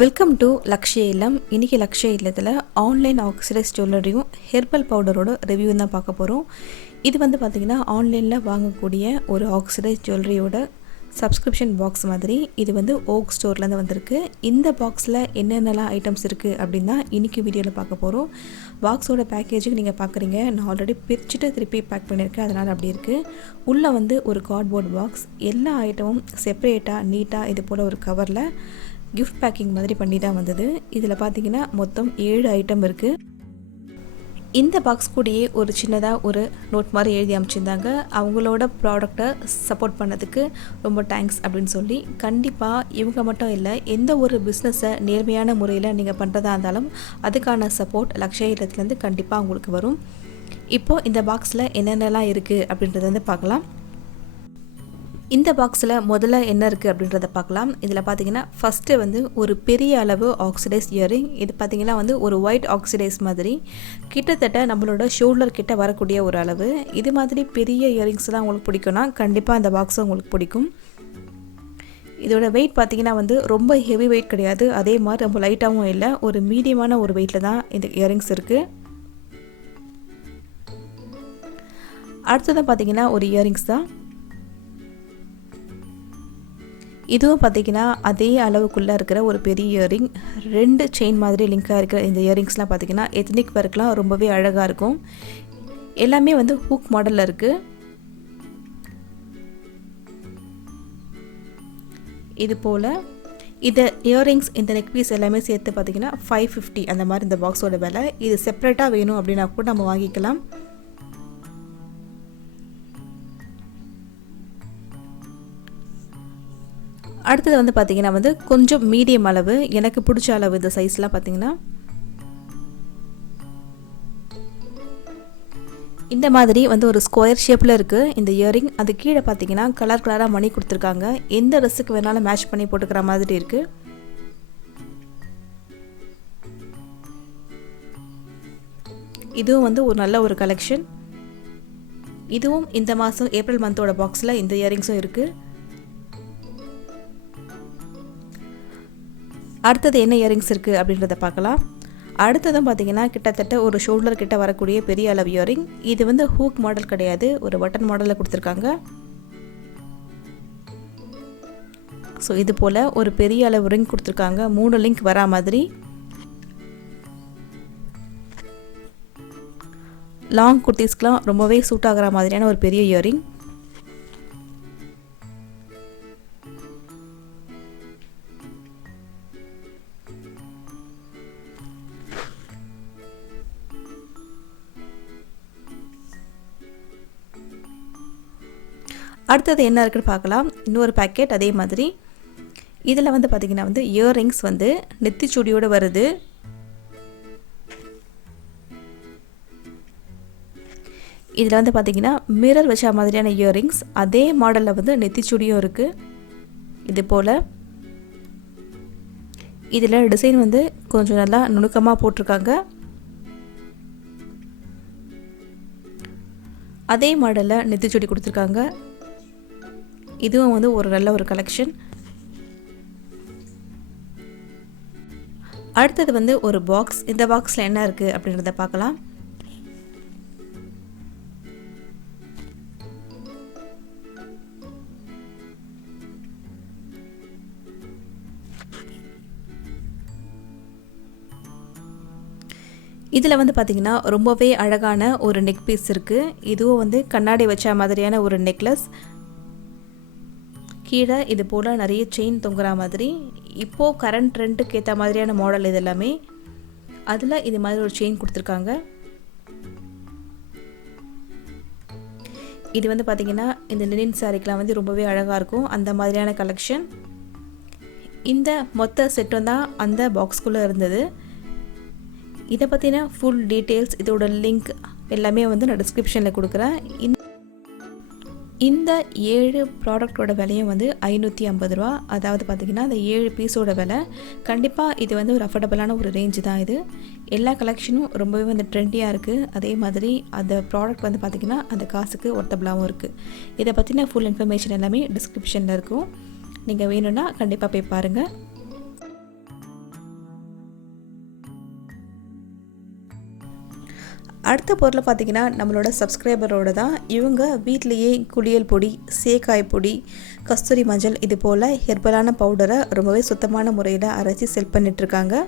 Welcome to Lakshya இல்லம். இன்றைக்கி லக்ஷய இல்லத்தில் ஆன்லைன் ஆக்சிடைஸ் ஜுவல்லரியும் ஹெர்பல் பவுடரோட ரிவ்யூ தான் பார்க்க போகிறோம். இது பார்த்திங்கன்னா ஆன்லைனில் வாங்கக்கூடிய ஒரு ஆக்சிடைஸ் ஜுவல்லரியோட சப்ஸ்கிரிப்ஷன் பாக்ஸ் மாதிரி. இது ஓக் ஸ்டோர்லேருந்து வந்திருக்கு. இந்த பாக்ஸில் என்னென்னலாம் ஐட்டம்ஸ் இருக்குது அப்படின்னு தான் இன்றைக்கி வீடியோவில் பார்க்க போகிறோம். பாக்ஸோட பேக்கேஜுக்கு நீங்கள் பார்க்குறீங்க, நான் ஆல்ரெடி பிரிச்சுட்டு திருப்பி பேக் பண்ணியிருக்கேன், அதனால் அப்படி இருக்குது. உள்ளே ஒரு கார்ட்போர்ட் பாக்ஸ், எல்லா ஐட்டமும் செப்பரேட்டாக நீட்டாக இது போல் ஒரு கவரில் கிஃப்ட் பேக்கிங் மாதிரி பண்ணி தான் வந்தது. இதில் பார்த்தீங்கன்னா மொத்தம் 7 ஐட்டம் இருக்குது. இந்த பாக்ஸ் கூடயே ஒரு சின்னதாக ஒரு நோட் மாதிரி எழுதி அமைச்சிருந்தாங்க. அவங்களோட ப்ராடக்டை சப்போர்ட் பண்ணதுக்கு ரொம்ப தேங்க்ஸ் அப்படின்னு சொல்லி. கண்டிப்பாக இவங்க மட்டும் இல்லை, எந்த ஒரு பிஸ்னஸை நேர்மையான முறையில் நீங்கள் பண்ணுறதா இருந்தாலும் அதுக்கான சப்போர்ட் லக்ஷய இல்லத்துலேருந்து கண்டிப்பாக உங்களுக்கு வரும். இப்போது இந்த பாக்ஸில் என்னென்னலாம் இருக்குது அப்படின்றத பார்க்கலாம். இந்த பாக்ஸில் முதல்ல என்ன இருக்குது அப்படின்றத பார்க்கலாம். இதில் பார்த்தீங்கன்னா ஃபஸ்ட்டு ஒரு பெரிய அளவு ஆக்சிடைஸ் இயரிங். இது பார்த்திங்கன்னா ஒரு ஒயிட் ஆக்சிடைஸ் மாதிரி, கிட்டத்தட்ட நம்மளோட ஷோல்டர் கிட்ட வரக்கூடிய ஒரு அளவு. இது மாதிரி பெரிய இயரிங்ஸ்லாம் உங்களுக்கு பிடிக்கும்னா கண்டிப்பாக இந்த பாக்ஸும் உங்களுக்கு பிடிக்கும். இதோட வெயிட் பார்த்திங்கன்னா ரொம்ப ஹெவி வெயிட் கிடையாது, அதே மாதிரி ரொம்ப லைட்டாகவும் இல்லை, ஒரு மீடியமான ஒரு வெயிட்டில் தான் இந்த இயரிங்ஸ் இருக்குது. அடுத்ததான் பார்த்திங்கன்னா ஒரு இயரிங்ஸ் தான். இதுவும் பார்த்திங்கன்னா அதே அளவுக்குள்ளே இருக்கிற ஒரு பெரிய இயரிங். 2 செயின் மாதிரி லிங்காக இருக்கிற இந்த இயரிங்ஸ்லாம் பார்த்திங்கன்னா எத்னிக் ஒர்க்லாம் ரொம்பவே அழகாக இருக்கும். எல்லாமே ஹூக் மாடலில் இருக்குது. இது போல் இந்த இயரிங்ஸ், இந்த நெக் பீஸ் எல்லாமே சேர்த்து பார்த்திங்கன்னா 550 அந்த மாதிரி இந்த பாக்ஸோட விலை. இது செப்ரேட்டாக வேணும் அப்படின்னா கூட நம்ம வாங்கிக்கலாம். அடுத்தது பார்த்திங்கன்னா கொஞ்சம் மீடியம் அளவு, எனக்கு பிடிச்ச அளவு இந்த சைஸ்லாம் பார்த்திங்கன்னா இந்த மாதிரி ஒரு ஸ்கொயர் ஷேப்பில் இருக்குது இந்த இயரிங். அது கீழே பார்த்திங்கன்னா கலர் கலராக மணி கொடுத்துருக்காங்க. எந்த ட்ரெஸ்ஸுக்கு வேணாலும் மேட்ச் பண்ணி போட்டுக்கிற மாதிரி இருக்குது. இதுவும் ஒரு நல்ல ஒரு கலெக்ஷன். இதுவும் இந்த மாதம் ஏப்ரல் மந்தோட பாக்ஸில் இந்த இயரிங்ஸும் இருக்குது. அடுத்தது என்ன இயரிங்ஸ் இருக்குது அப்படின்றத பார்க்கலாம். அடுத்ததும் பார்த்திங்கன்னா கிட்டத்தட்ட ஒரு ஷோல்டர் கிட்ட வரக்கூடிய பெரிய அளவு இயரிங். இது ஹூக் மாடல் கிடையாது, ஒரு பட்டன் மாடலில் கொடுத்துருக்காங்க. ஸோ இது போல் ஒரு பெரிய அளவு ரிங் கொடுத்துருக்காங்க, 3 லிங்க் வரா மாதிரி. லாங் குர்த்திஸ்க்கெலாம் ரொம்பவே சூட் ஆகிற மாதிரியான ஒரு பெரிய இயரிங். அடுத்தது என்ன இருக்குன்னு பார்க்கலாம். இன்னொரு பேக்கெட் அதே மாதிரி. இதில் பார்த்திங்கன்னா இயரிங்ஸ் நெத்திச்சுடியோடு வருது. இதில் பார்த்திங்கன்னா மிரர் வச்ச மாதிரியான இயரிங்ஸ், அதே மாடலில் நெத்திச்சுடியும் இருக்குது. இது போல் இதில் டிசைன் கொஞ்சம் நல்லா நுணுக்கமாக போட்டிருக்காங்க. அதே மாடலில் நெத்திச்சுடி கொடுத்துருக்காங்க. இதுவும் ஒரு நல்ல ஒரு கலெக்ஷன். அடுத்தது ஒரு பாக்ஸ். இந்த பாக்ஸில் என்ன இருக்குது அப்படின்றத பார்க்கலாம். இதில் பார்த்திங்கன்னா ரொம்பவே அழகான ஒரு நெக் பீஸ் இருக்குது. இதுவும் கண்ணாடி வச்ச மாதிரியான ஒரு நெக்லஸ். கீழே இது போல் நிறைய செயின் தொங்குற மாதிரி. இப்போது கரண்ட் ட்ரெண்டுக்கு ஏற்ற மாதிரியான மாடல் இது எல்லாமே. அதில் இது மாதிரி ஒரு செயின் கொடுத்துருக்காங்க. இது பார்த்திங்கன்னா இந்த லினின் சாரிக்கெலாம் ரொம்பவே அழகாக இருக்கும், அந்த மாதிரியான கலெக்ஷன். இந்த மொத்த செட்டும் தான் அந்த பாக்ஸ்குள்ளே இருந்தது. இதை பற்றின ஃபுல் டீட்டெயில்ஸ், இதோட லிங்க் எல்லாமே நான் டிஸ்கிரிப்ஷனில் கொடுக்குறேன். இந்த 7 ப்ராடக்டோட விலையும் 550 ரூபா. அதாவது பார்த்திங்கன்னா அந்த 7 பீஸோட விலை. கண்டிப்பாக இது ஒரு அஃபோர்டபுளான ஒரு ரேஞ்சு தான் இது. எல்லா கலெக்ஷனும் ரொம்பவே ட்ரெண்டியாக இருக்குது. அதே மாதிரி அந்த ப்ராடக்ட் பார்த்திங்கன்னா அந்த காசுக்கு ஒர்த்தபுளாகவும் இருக்குது. இதை பற்றின ஃபுல் இன்ஃபர்மேஷன் எல்லாமே டிஸ்கிரிப்ஷனில் இருக்கும். நீங்கள் வேணும்னா கண்டிப்பாக போய் பாருங்கள். அடுத்த பொருளை பார்த்திங்கன்னா நம்மளோட சப்ஸ்கிரைபரோட தான். இவங்க வீட்டிலையே குளியல் பொடி, சேக்காய் பொடி, கஸ்தூரி மஞ்சள் இது போல் ஹெர்பலான பவுடரை ரொம்பவே சுத்தமான முறையில் அரைச்சி செல் பண்ணிகிட்ருக்காங்க.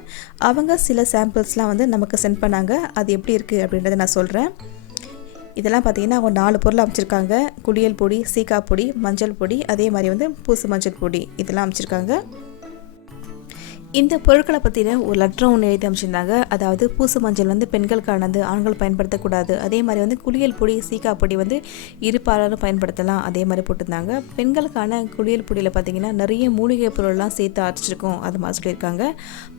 அவங்க சில சாம்பிள்ஸ்லாம் வந்து நமக்கு சென்ட் பண்ணாங்க. அது எப்படி இருக்குது அப்படின்றத நான் சொல்கிறேன். இதெல்லாம் பார்த்திங்கன்னா அவங்க 4 பொருள் அமைச்சிருக்காங்க. குளியல் பொடி, சீக்காய் பொடி, மஞ்சள் பொடி, அதே மாதிரி வந்து பூசு மஞ்சள் பொடி இதெல்லாம் அமைச்சிருக்காங்க. இந்த பொருட்களை பற்றின ஒரு லெட்டரும் ஒன்று எழுதி அமைச்சிருந்தாங்க. அதாவது பூசு மஞ்சள் வந்து பெண்களுக்கானது, ஆண்கள் பயன்படுத்தக்கூடாது. அதே மாதிரி வந்து குளியல் பொடி, சீக்காய் பொடி வந்து இருப்பாளரும் பயன்படுத்தலாம், அதே மாதிரி போட்டிருந்தாங்க. பெண்களுக்கான குளியல் பொடியில் பார்த்திங்கன்னா நிறைய மூலிகை பொருள்லாம் சேர்த்து அரைச்சிருக்கோம் அது மாதிரி சொல்லியிருக்காங்க.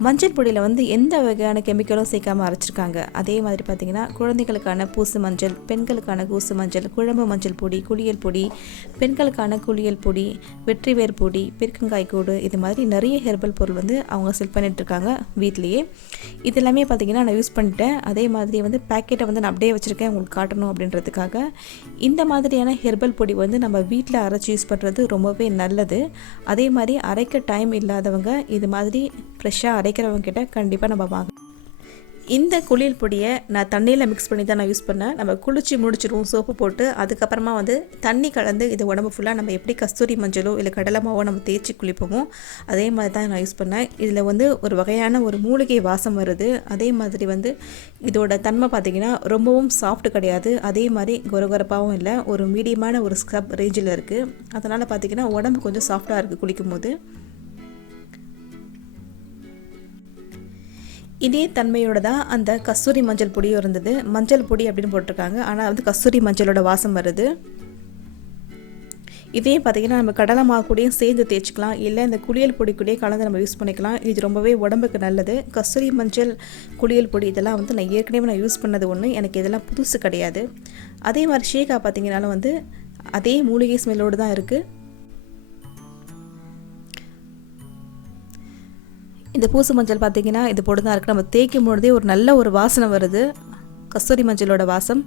மஞ்சள் பொடியில் வந்து எந்த வகையான கெமிக்கலும் சேர்க்காமல் அரைச்சிருக்காங்க. அதே மாதிரி பார்த்திங்கன்னா குழந்தைகளுக்கான பூசு மஞ்சள், பெண்களுக்கான பூசு மஞ்சள், குழம்பு மஞ்சள் பொடி, குளியல் பொடி, பெண்களுக்கான குளியல் பொடி, வெற்றிவேர் பொடி, பெருக்கங்காய் கூடு, இது மாதிரி நிறைய ஹெர்பல் பொருள் வந்து அவங்க செல் பண்ணிட்டுருக்காங்க வீட்லேயே. இது எல்லாமே பார்த்திங்கன்னா நான் யூஸ் பண்ணிட்டேன். அதே மாதிரி வந்து பேக்கெட்டை வந்து நான் அப்படியே வச்சுருக்கேன் உங்களுக்கு காட்டணும் அப்படின்றதுக்காக. இந்த மாதிரியான ஹெர்பல் பொடி வந்து நம்ம வீட்டில் அரைச்சி யூஸ் பண்ணுறது ரொம்பவே நல்லது. அதே மாதிரி அரைக்க டைம் இல்லாதவங்க இது மாதிரி ஃப்ரெஷ்ஷாக அரைக்கிறவங்க கிட்ட கண்டிப்பாக நம்ம வாங்க. இந்த குளியல் பொடியை நான் தண்ணியில் மிக்ஸ் பண்ணி தான் நான் யூஸ் பண்ணேன். நம்ம குளிச்சு முடிச்சிடுவோம் சோப்பு போட்டு, அதுக்கப்புறமா வந்து தண்ணி கலந்து இது உடம்பு ஃபுல்லாக நம்ம எப்படி கஸ்தூரி மஞ்சளோ இல்லை கடலை மாவோ நம்ம தேய்ச்சி குளிப்போமோ அதே மாதிரி தான் நான் யூஸ் பண்ணேன். இதில் வந்து ஒரு வகையான ஒரு மூலிகை வாசம் வருது. அதே மாதிரி வந்து இதோட தன்மை பார்த்திங்கன்னா ரொம்பவும் சாஃப்ட் கிடையாது, அதே மாதிரி கொரகொரப்பாகவும் இல்லை, ஒரு மீடியமான ஒரு ஸ்க்ரப் ரேஞ்சில் இருக்குது. அதனால் பார்த்திங்கன்னா உடம்பு கொஞ்சம் சாஃப்டாக இருக்குது குளிக்கும் போது. இதே தன்மையோட தான் அந்த கஸ்தூரி மஞ்சள் பொடியும் இருந்தது. மஞ்சள் பொடி அப்படின்னு போட்டிருக்காங்க, ஆனால் வந்து கஸ்தூரி மஞ்சளோட வாசம் வருது. இதே பார்த்திங்கன்னா நம்ம கடலை மாவு கூடயும் சேர்ந்து தேய்ச்சிக்கலாம், இல்லை இந்த குளியல் பொடி கூடயே கலந்து நம்ம யூஸ் பண்ணிக்கலாம். இது ரொம்பவே உடம்புக்கு நல்லது. கஸ்தூரி மஞ்சள், குளியல் பொடி இதெல்லாம் வந்து நான் ஏற்கனவே யூஸ் பண்ணது ஒன்று, எனக்கு இதெல்லாம் புதுசு கிடையாது. அதே மாதிரி ஷேக்காய் பார்த்திங்கனாலும் வந்து அதே மூலிகை ஸ்மெல்லோடு தான் இருக்குது. இந்த பூசு மஞ்சள் பார்த்திங்கன்னா இது போட்டு தான் இருக்குது. நம்ம தேய்க்கும் பொழுதே ஒரு நல்ல ஒரு வாசனை வருது, கஸ்தூரி மஞ்சளோட வாசம்.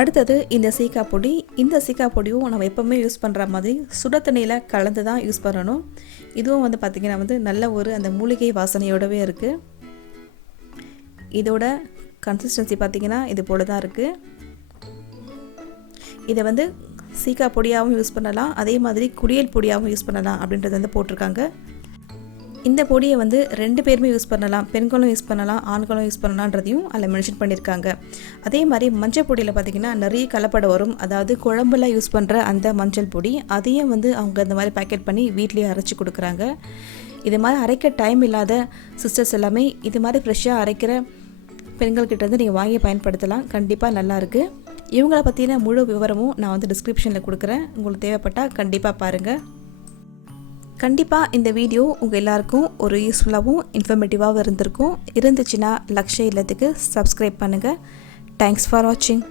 அடுத்தது இந்த சீக்காய் பொடி. இந்த சீக்காய் பொடியும் நம்ம எப்போவுமே யூஸ் பண்ணுற மாதிரி சுட தண்ணியில் கலந்து தான் யூஸ் பண்ணணும். இதுவும் வந்து பார்த்திங்கன்னா வந்து நல்ல ஒரு அந்த மூலிகை வாசனையோடவே இருக்குது. இதோட கன்சிஸ்டன்சி பார்த்திங்கன்னா இது போல தான் இருக்குது. இதை வந்து சீக்காய் பொடியாகவும் யூஸ் பண்ணலாம், அதே மாதிரி குளியல் பொடியாகவும் யூஸ் பண்ணலாம் அப்படின்றது வந்து போட்டிருக்காங்க. இந்த பொடியை வந்து 2 பேருமே யூஸ் பண்ணலாம், பெண்களும் யூஸ் பண்ணலாம், ஆண்களும் யூஸ் பண்ணலான்றதையும் அதில் மென்ஷன் பண்ணியிருக்காங்க. அதே மாதிரி மஞ்சள் பொடியில் பார்த்திங்கன்னா நிறைய கலப்படம் வரும். அதாவது குழம்புல யூஸ் பண்ணுற அந்த மஞ்சள் பொடி அதையும் வந்து அவங்க இந்த மாதிரி பேக்கெட் பண்ணி வீட்லேயே அரைச்சி கொடுக்குறாங்க. இது மாதிரி அரைக்க டைம் இல்லாத சிஸ்டர்ஸ் எல்லாமே இது மாதிரி ஃப்ரெஷ்ஷாக அரைக்கிற பெண்கள்கிட்ட வந்து நீங்கள் வாங்கி பயன்படுத்தலாம். கண்டிப்பாக நல்லாயிருக்கு. இவங்கள பற்றின முழு விவரமும் நான் வந்து டிஸ்கிரிப்ஷனில் கொடுக்குறேன், உங்களுக்கு தேவைப்பட்டால் கண்டிப்பாக பாருங்கள். கண்டிப்பாக இந்த வீடியோ உங்கள் எல்லாருக்கும் ஒரு யூஸ்ஃபுல்லாகவும் இன்ஃபர்மேட்டிவாகவும் இருந்திருக்கும். இருந்துச்சுன்னா லக்ஷய இல்லத்துக்கு சப்ஸ்கிரைப் பண்ணுங்கள். தேங்க்ஸ் ஃபார் வாட்சிங்.